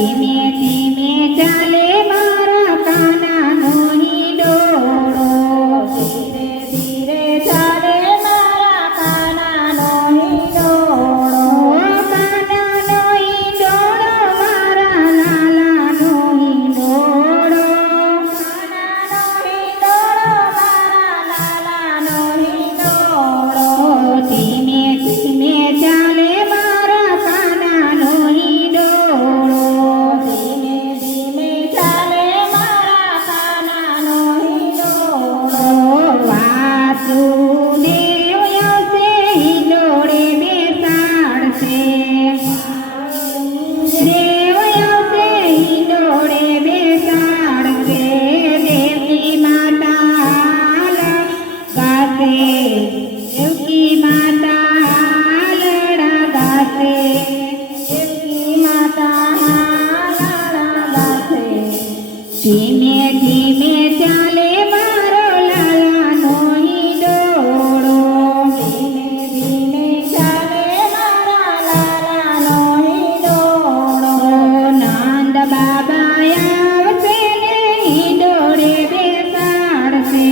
ધીમે ધીમે ચાલે મારા કાનાનો હિંડોળો. ધીરે ધીરે ચાલે મારા કાનાનો હિંડોળો. કાનાનો હિંડોળો મારા લાલાનો હિંડોળો. કાનાનો હિંડોળો મારા લાલાનો હિંડોળો. ધીમે ધીમે ચાલે મારા કાનાનો હિંડોળો. ધીમે ધીમે ચાલે મારા કાનાનો હિંડોળો. વાસુદેવ આવશે હિંડોળે બેસાડશે. દેવ આવશે હિંડોળે બેસાડશે. દેવકી માતા ગાશે. દેવકી માતા લાડા ગાશે. દેવકી માતા લાડા ગાશે. ધીમે ધીમે ચાલે મારો લાલાનો હિંડોળો. ધીમે ધીમે ચાલે મારા લાલાનો હિંડોળો. નંદ બાબા આવશે ને હિંડોળે બેસાડશે.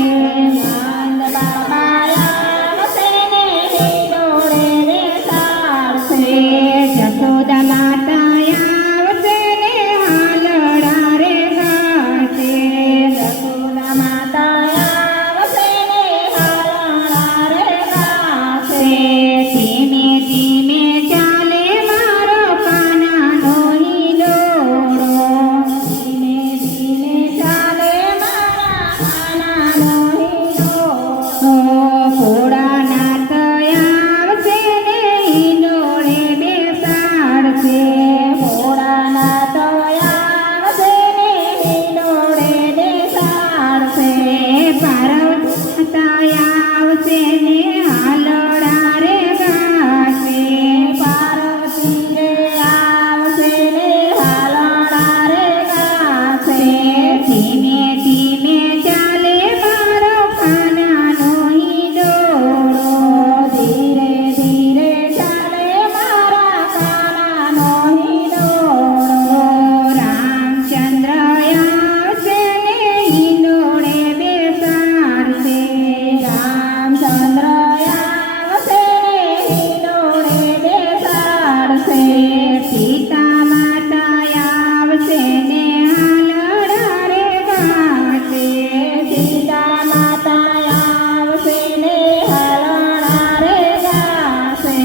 નંદ બાબા આવશે ને હિંડોળે બેસાડશે. જશોદા માતા આવશે ને હાલડા રે ગાશે. જશોદા માતા આવશે ને હાલડા રે ગાશે. ધીમે ધીમે ચાલે મારો કાનાનો હિંડોળો. ધીમે ધીમે ચાલે મારા કાનાનો હિંડોળો. ભોળાનાથ આવશે ને હિંડોળે બેસાડશે. ભોળાનાથ આવશે ને હિંડોળે બેસાડશે. પાર્વતી માતા આવશે ને હાલડા રે ગાશે. પાર્વતી રે આવશે ને હાલડા રે ગાશે. ધીમે ધીમે ચાલે મારો કાનાનો હિંડોળો. ધીરે ધીરે ચાલે મારા કાનાનો હિંડોળો. રામચંદ્ર આવશે ને હિંડોળે બેસાડશે. રામચંદ્ર આવશે ને હિંડોળે બેસાડશે. સીતા માતા આવશે ને હાલડા રે ગાશે. સીતા માતા આવશે ને હાલડા રે ગાશે.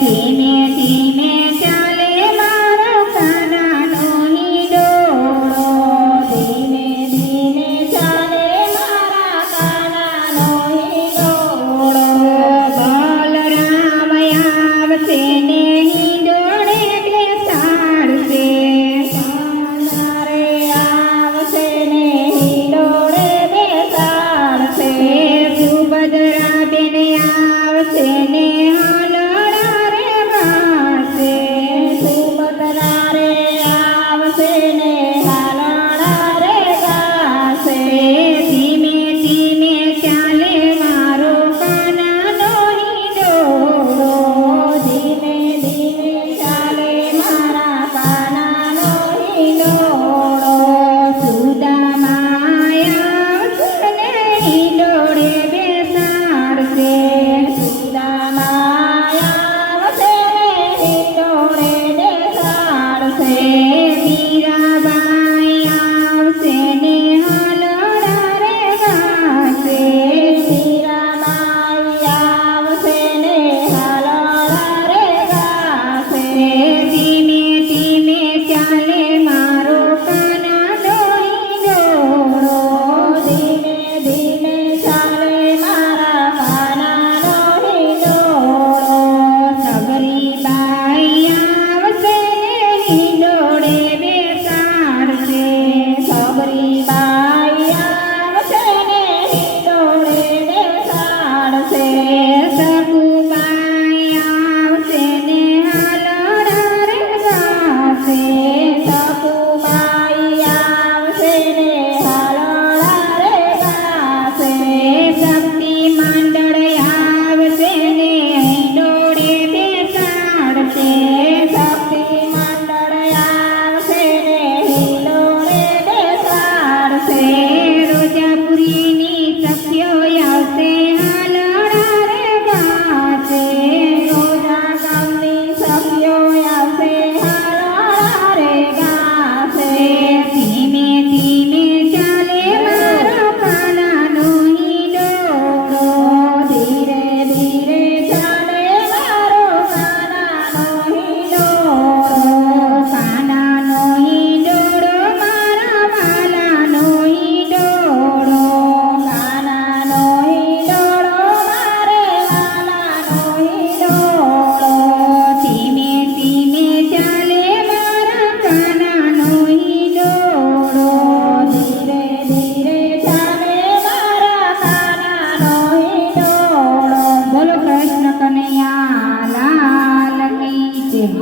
ધીમે ધીમે ચાલે મારો કાનાનો હિંડોળો. ધીમે ધીમે ચાલે મારા કાનાનો હિંડોળો. બલરામ આવશે ને હિંડોળે બેસાડશે. રે આવશે ને હિંડોળે બેસાડશે. સુભદ્રા બેન આવશે ને